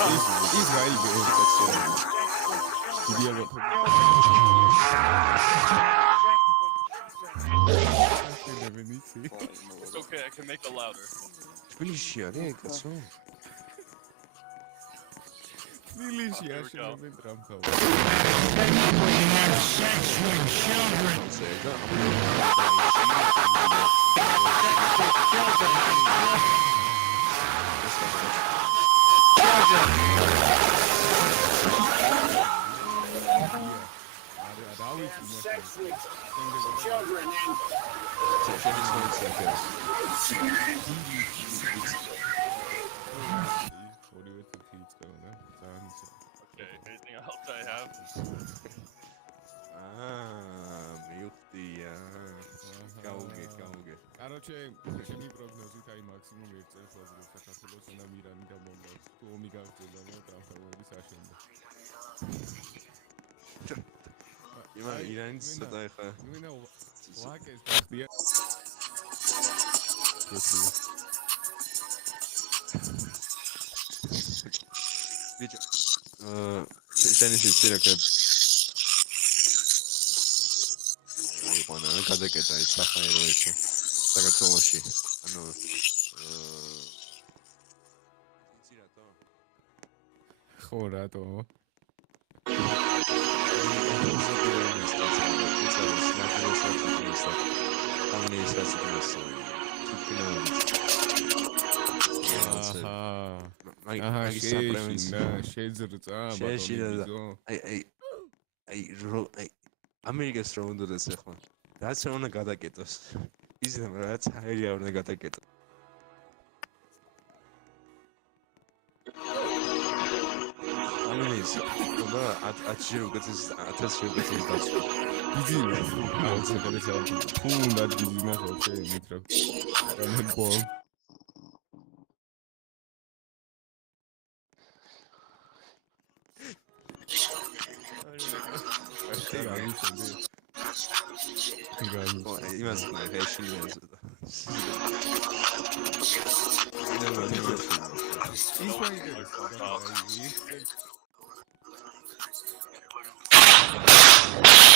ის გაიგე კაცო. იდეალურად. It's okay, I can make it louder. Tbilisi არის კაცო? Tbilisi აშენებენ ტრამპავს. Sex with children and Okay, anything else I have? მიუხდია. გაუგე. Короче, ჩემი პროგნოზით აი მაქსიმუმ 1 წელს ვაზრობ საქართველოს სანამ ირანი გამომდის. თუ ომი გაგრძელდა და ტრამპების აშენდა. ირანიც ცოტა ეხა ნუინა ლაკეს გახდია. ბიჭო შენი შეიძლება იყვანა გადაკეტა ის სახაერო ესე საქართველოში ანუ იცი რატო ხო რატო შეძრწა აი ამერიკას რო უნდა ეხლა რაც უნდა გადაკეტოს ისე რაც აერია უნდა გადაკეტოს ამერიკას უნდა 10 ჯერ უკეთეს 1000 ჯერ უკეთეს დაცვა ბიზნეს აუცე გადასავალ თუ უნდა ბიზნეს ოქე მითხრა რამებო იმას ნახეში იმას ის